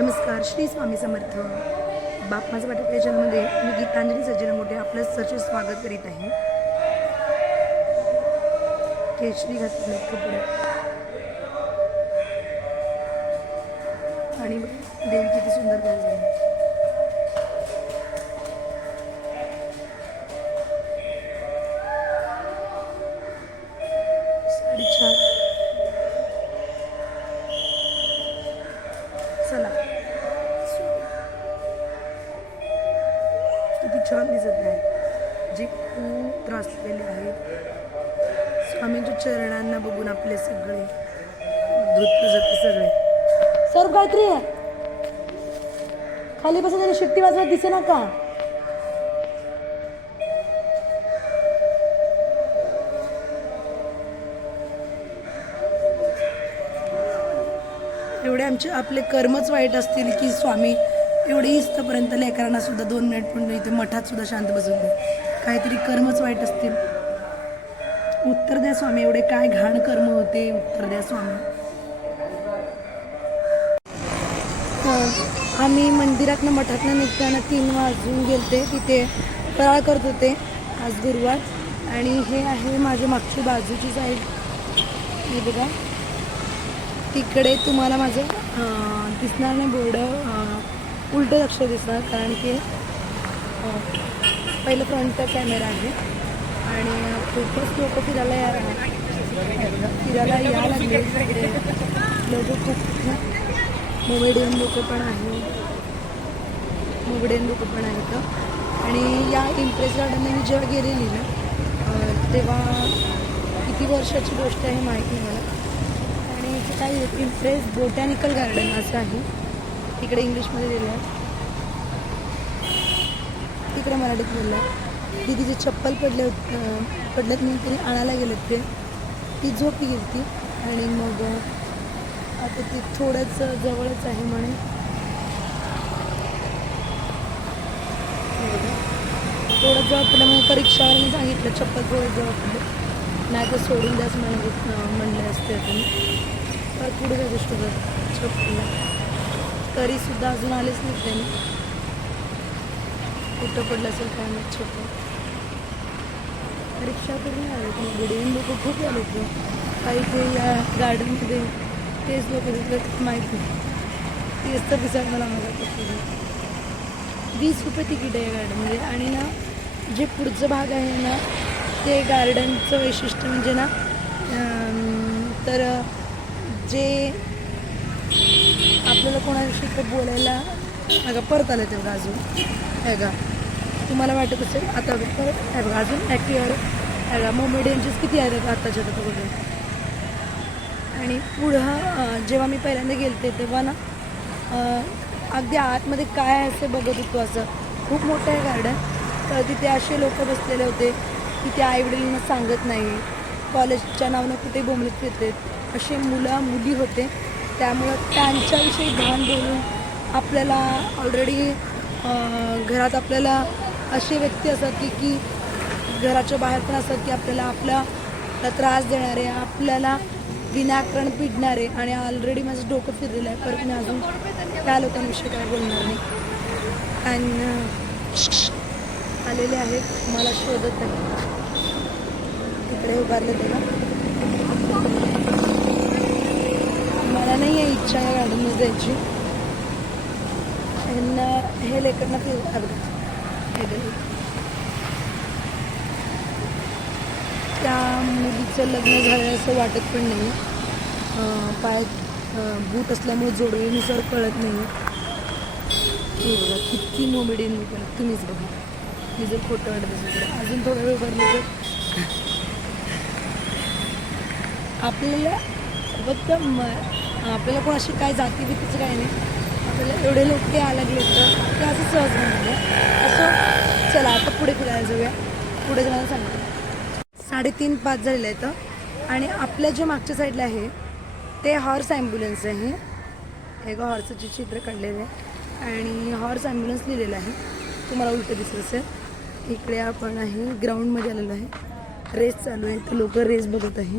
नमस्कार श्री स्वामी समर्थ. बाप माझं वाटत या चॅनलमध्ये मी गीतांजली सज्जन मोठे आपलं सचे स्वागत करीत आहे. केशरी घातले कपडे. आणि देवी किती सुंदर झाली चरणांना बघून आपले सगळे धृत जाते सगळे. सर काहीतरी आहे खाली बसून त्याने शिट्टी वाजवत दिसे ना का एवढे आमचे आपले कर्मच वाईट असतील की स्वामी एवढे इस्तपर्यंत लेकरांना सुद्धा दोन मिनिट पण इथे मठात सुद्धा शांत बसून दे. काहीतरी कर्मच वाईट असतील. उत्तर द्या स्वामी एवढे काय घाण कर्म होते? उत्तर द्या स्वामी. आम्ही मंदिरातनं मठातनं निघताना तीन वाजून गेलते. तिथे फराळ करत होते आज गुरुवार. आणि हे आहे माझ्या मागची बाजूची साईड. हे बघा. तिकडे तुम्हाला माझं दिसणार नाही बोर्ड. उलटं लक्ष दिसणार कारण की पहिलं फ्रंट कॅमेरा आहे. आणि खूपच लोक फिरायला यार आहेत. फिरायला या लागले लोक खूप मोमेडियन लोक पण आहेत. मोमेडियन लोक पण आहेत. आणि या इम्प्रेस गार्डनला मी जेव्हा गेलेली ना? तेव्हा किती वर्षाची गोष्ट आहे माहिती मला. आणि इथे काय इम्प्रेस बोटॅनिकल गार्डन असं आहे. तिकडे इंग्लिशमध्ये दिलं आहे तिकडे मराठीत बोललं आहे दिदीचे चप्पल पडले होते पडलेत मी तरी आणायला गेले ते ती झोपी गेली ती आणि मग आता ती थोडंच जवळच आहे म्हणे थोडं जवळ पडलं म्हणजे एका रिक्षावाल्याने सांगितलं चप्पल थोडं जवळ पडलं नाही तर सोडून द्याच म्हणत म्हणले असते तुम्ही तर पुढे काय गोष्ट चप्पल. तरीसुद्धा अजून आलेच नाही त्यांनी. कुठं पडलं असेल काय माहीत छोटं. रिक्षा करून आले पण बिडियन लोक खूप आले होते काही ते या गार्डनमध्ये तेच लोक तिकडे माहीत नाही. तेच तर विचार मला माझा कसं वीस रुपये तिकीट आहे या गार्डनमध्ये. आणि ना जे पुढचं भाग आहे ना ते गार्डनचं वैशिष्ट्य म्हणजे ना तर जे आपल्याला कोणाविषयी बोलायला अगं परत आलं ते अजून. हे का तुम्हाला वाटत असेल आता परत. बघा अजून ॲक्टिव्ह आहे. मोमेडियनचेच किती आहेत आत्ताच्या आता बघून. आणि पुढं जेव्हा मी पहिल्यांदा गेलते तेव्हा ना अगदी आतमध्ये काय आहे असं बघत होतो असं. खूप मोठं आहे गार्डन तर तिथे असे लोक बसलेले होते की ते आईवडिलांना सांगत नाही. कॉलेजच्या नावानं कुठे बोंबलत येते असे मुलं मुली होते. त्यामुळं त्यांच्याविषयी भान बोलून आपल्याला ऑलरेडी घरात आपल्याला असे व्यक्ती असतात की की घराच्या बाहेर पण असतात की आपल्याला आपला त्रास देणारे आपल्याला विनाकारण पिडणारे आणि ऑलरेडी माझं डोकं फिरलेलं आहे परत मी अजून त्या लोकांविषयी काय बोलणार नाही. आणि आलेले आहेत मला शोधत आहे तिकडे उभारले त्याला. मला नाही आहे इच्छा या गार्डनमध्ये जायची. यांना हे लेकरांना फिर हे त्या मुलीचं लग्न झालं असं वाटत पण नाही. पायात बूट असल्यामुळे जोडवेनुसार कळत नाही. हे बघा किती मोमेडियन लोक तुम्हीच बघा. मी जर फोटो वाटत असेल अजून थोडा वेळ भरलं तर. आपल्याला फक्त म आपल्याला कोणाशी काय जाती भीतीचं काय नाही. आपल्याला एवढे लोक ते आला गेले तर. ते असं सहज म्हणलं असं पुढे फिरायला जाऊया. पुढे तुम्हाला सांगतो. साडेतीन पाच झालेलं आहे तर आणि आपल्या जे मागच्या साईडला आहे ते हॉर्स ॲम्ब्युलन्स आहे. हे गं हॉर्सचे चित्र काढलेलं आहे. आणि हॉर्स ॲम्ब्युलन्स लिहिलेलं आहे. तुम्हाला उलटं दिसत असेल. इकडे आपण आहे ग्राउंडमध्ये आलेलो आहे. रेस चालू आहे. तर लोक रेस बघत आहे.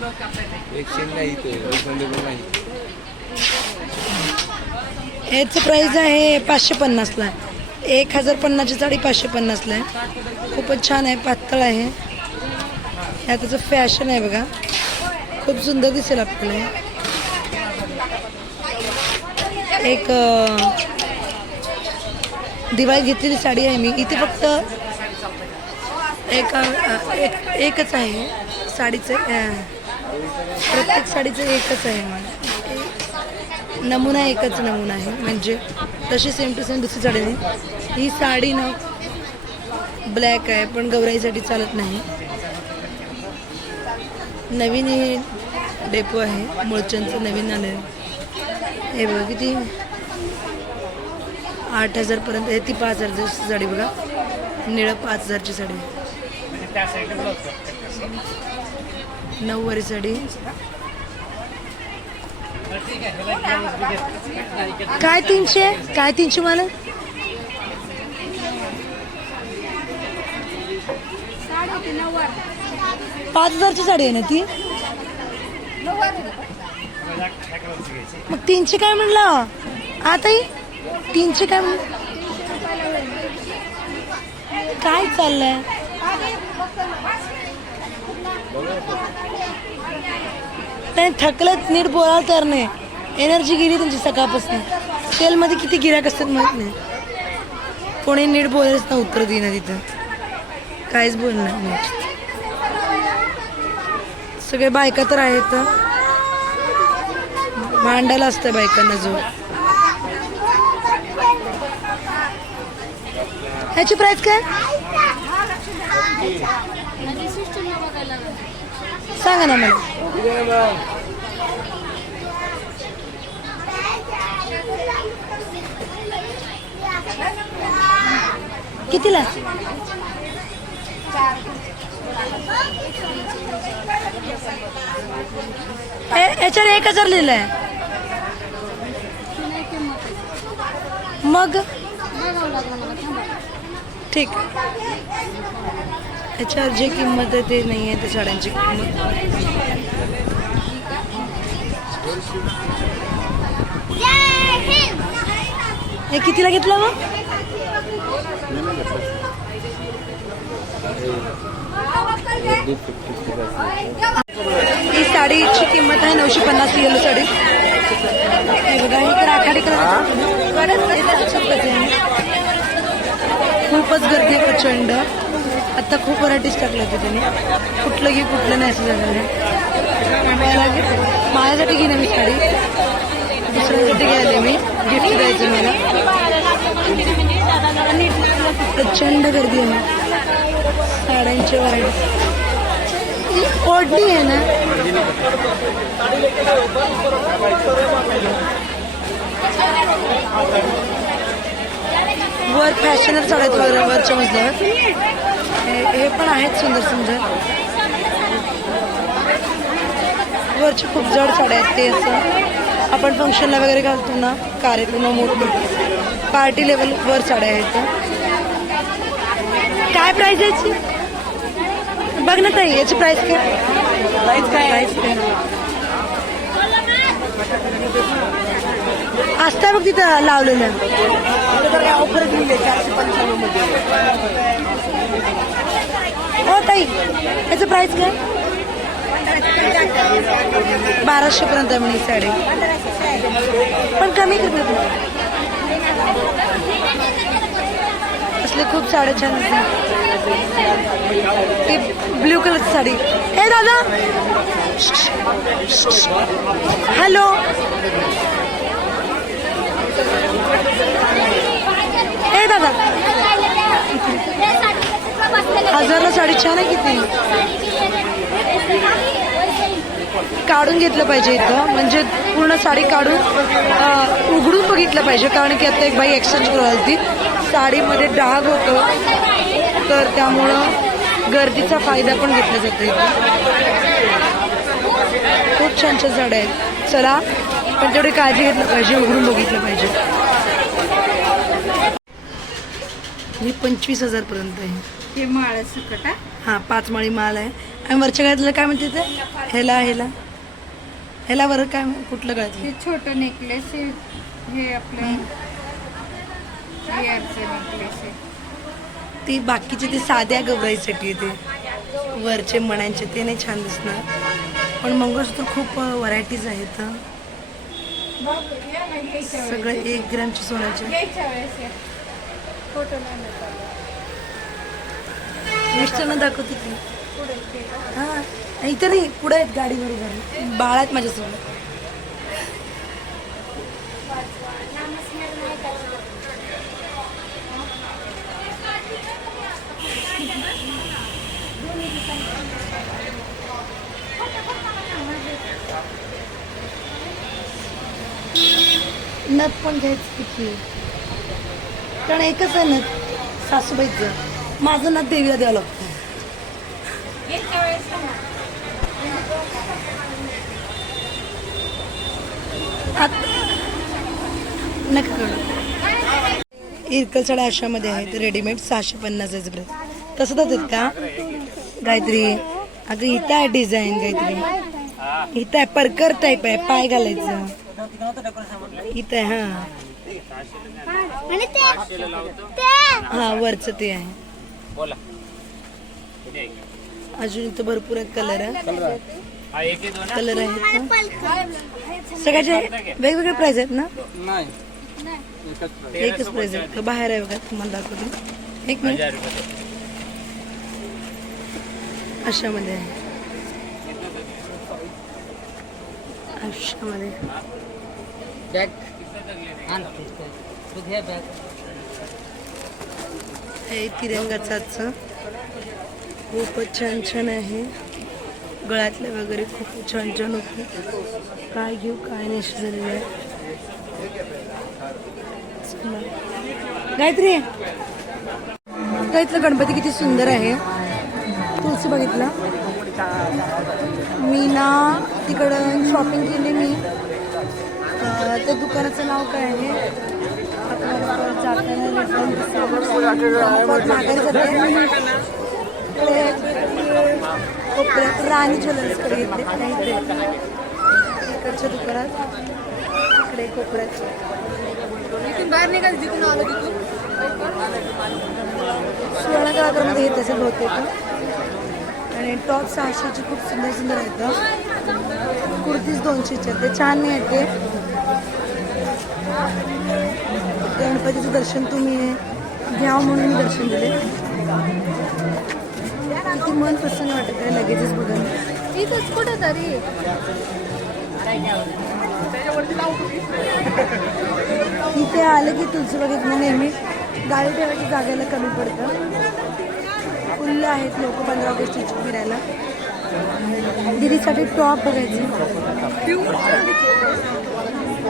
माझ्याकडे एक नाही आहे पाचशे पन्नासला एक हजार पन्नासची साडी पाचशे पन्नासला आहे. खूपच छान आहे पातळ आहे. ह्या त्याचं फॅशन आहे बघा. खूप सुंदर दिसेल आपल्याला एक दिवाळी घेतलेली साडी आहे मी. इथे फक्त एक एक एकच आहे साडीचं प्रत्येक साडीचं एकच आहे मला नमुना एकच नमुना आहे. म्हणजे तशी सेम टू सेम दुसरी साडी नाही. ही साडी ना ब्लॅक आहे पण गौराईसाठी चालत नाही. नवीन हे डेपो आहे मुळचंदचं नवीन आलं हे बघा किती आठ हजारपर्यंत आहे. ती पाच हजारची साडी बघा. निळं पाच हजारची साडी नऊवारी साडी काय तीनशे? काय तीनशे मला? पाच हजारची साडी आहे ना ती? मग तीनशे काय म्हणलं? आताही तीनशे काय म्हण काय चाललंय? नाही थकलंच नीट बोलाल तर नाही. एनर्जी गेली तुमची सकाळपासून. सेलमध्ये किती गिराक असतात माहीत नाही. कोणी नीट बोलायच ना उत्तर देईना तिथं. काहीच बोलणार नाही. सगळे बायका तर आहेत. भांडायला असतं बायकांना जो. ह्याची प्राईस काय? सांगा ना मला कितीला? याच्यावर एक हजार लिहिलंय. मग? ठीक. याच्यावर जे किंमत आहे ते नाही आहे त्या साड्यांची किंमत. हे कितीला घेतलं मग? ही साडीची किंमत आहे नऊशे पन्नास येलो साडी. बघा ही राखाडी कलर खूपच गर्दी प्रचंड. आता खूप व्हरायटीज टाकल्या होत्या त्यांनी. कुठलं घे कुठलं नाही असं झालं नाही घे- माझ्यासाठी मी साडी. दुसऱ्यासाठी घ्यायला मी. गिफ्ट द्यायचं मला. प्रचंड गर्दी आहे साड्यांची व्हरायटी ओढणी आहे ना. वर फॅशनर साड्या आहेत वगैरे वरच्या मजल्यावर. हे पण आहेत सुंदर सुंदर. वरचे खूप जड साड्या आहेत ते असं. आपण फंक्शनला वगैरे घालतो ना कार्यक्रम मोठे पार्टी लेवल वर साड्या आहेत. काय प्राइस याची? बघ ना ताई याची प्राइस काय? प्राइस काय? प्राइस काय? असतं बघ तिथं लावलेलं ऑफर हो ताई. याचं प्राईस काय? बाराशे पर्यंत म्हणे साडी. पण कमी करते असले खूप साड्या छान ती ब्ल्यू कलरची साडी. हे दादा. हॅलो. हे दादा. हजारला साडी छान आहे किती? काढून घेतलं पाहिजे इथं. म्हणजे पूर्ण साडी काढून उघडून बघितलं पाहिजे. कारण की आता एक बाई एक्सचेंज करत होती साडीमध्ये डाग होतो. तर त्यामुळं गर्दीचा फायदा पण घेतला जातो इथं. खूप छान छान साड्या आहेत. चला पण तेवढी काळजी घेतलं पाहिजे उघडून बघितलं पाहिजे. ही पंचवीस हजार पर्यंत आहे. हे माळ सकट हा? पाच माळी माल आहे. आणि वरच्या गळ्यातलं काय म्हणते ते? ह्याला ह्याला. ह्याला वर काय कुठलं गळ्यातलं? हे छोटं नेकलेस हे आपलं नेकलेस आहे. ती बाकीचे ते साध्या गवराईसाठी ते वरचे मण्यांचे ते नाही छान दिसणार. पण मंगळसूत्र खूप व्हरायटीज आहेत सगळं एक ग्रॅमचे सोन्याचे. मिस्टरना दाखवते की. हा इथं नाही पुढे आहेत गाडी बरोबर बाळ आहेत माझ्यासोबत. नथ पण घ्यायचं किती कारण एकच आहे नथ सासूबाईचं. माझं नथ देवीला द्यावं लागतं. घ्यायच्या नका करू. इरकल साड्या अशामध्ये आहेत रेडीमेड सहाशे पन्नास पर्यंत तसं देतात का? काहीतरी अगं इथं आहे डिझाईन काहीतरी. इथं आहे परकर टाईप आहे पाय घालायचं. इथं आहे हा. हा वरचं ते आहे. अजून इथं भरपूर आहेत कलर कलर आहेत सगळ्याचे वेगवेगळे प्राइस आहेत ना? नाही. एकच प्राइस आहे का बाहेर आहे बघा तुम्हाला दाखवते. एक मिनिट. अशामध्ये आहे. अशामध्ये. बॅग. तू घे बॅग. हे तिरंगाचं आजचं खूपच छान छान आहे. गळ्यातले वगैरे खूप छान छान होते. काय घेऊ काय नाही अशी आहे. गायत्री! का इथलं गणपती किती सुंदर आहे. तुळशी बघितलं. मी ना तिकडं शॉपिंग केली मी. त्या दुकानाचं नाव काय आहे? आपल्याला परत जाताना return राणी ज्वेलर्सकडे घेतले नाही ते इकडच्या दुकानात इकडे कोपऱ्यात बाहेर निघाल जिथून आलो तिथून सुवर्ण कलाकारमध्ये येत असेल बहुतेक आणि टॉप सहाशेची खूप सुंदर सुंदर आहेत. कुर्तीज दोनशेचे ते छान नाही आहेत ते. गणपतीचं दर्शन तुम्ही घ्यावं म्हणून दर्शन दिले. किती मन प्रसन्न वाटत आहे लगेचच बघून. इथंच कुठं तरी इथे आलं की तुळशी बघितलं नेहमी गाडी ठेवायची जागेला कमी पडतं. फुल्ल आहेत लोक पंधरा ऑगस्टची फिरायला. दिदीसाठी टॉप बघायचे.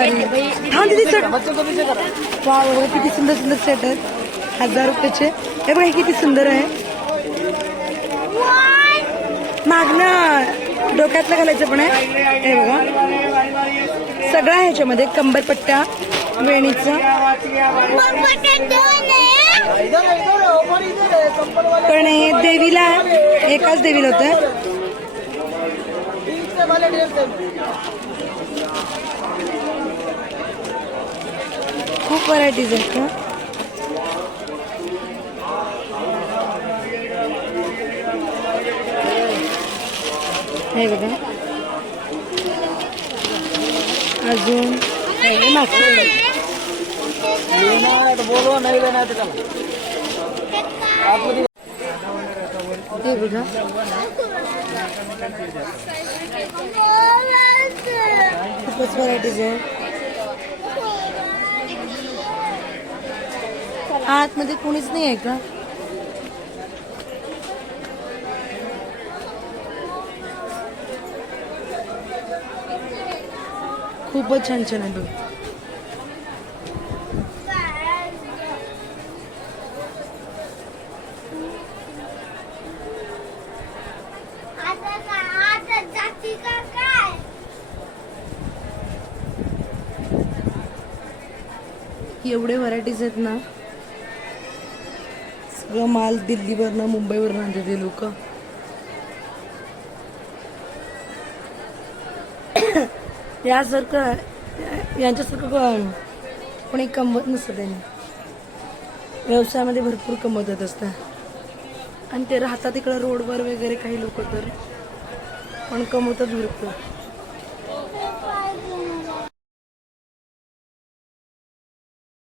हा हा दिदी सेट वा वा, किती सुंदर सुंदर सेट आहेत. हजार रुपयाचे. हे बघा हे किती सुंदर आहे. मागणं डोक्यातलं घालायचं पण आहे. हे बघा. सगळं आहे ह्याच्यामध्ये. कंबरपट्ट्या वेणीचं. पण हे देवीला एकाच देवीला होतं. व्हरायटीज आहेत का? हे बघा. अजून. हे बघा खूपच व्हरायटीज आहे. आतमध्ये कोणीच नाही आहे का? खूपच छान छान आहे बघ. एवढे व्हरायटीज आहेत ना. सगळं माल दिल्लीवरनं मुंबईवरनं आणते ते लोक. यासारखं यांच्यासारखं कोणी कमवत नसतं त्यांनी. व्यवसायामध्ये भरपूर कमवत असतात आणि ते राहतात इकडं रोडवर वगैरे काही लोक तर. पण कमवतात भरपूर.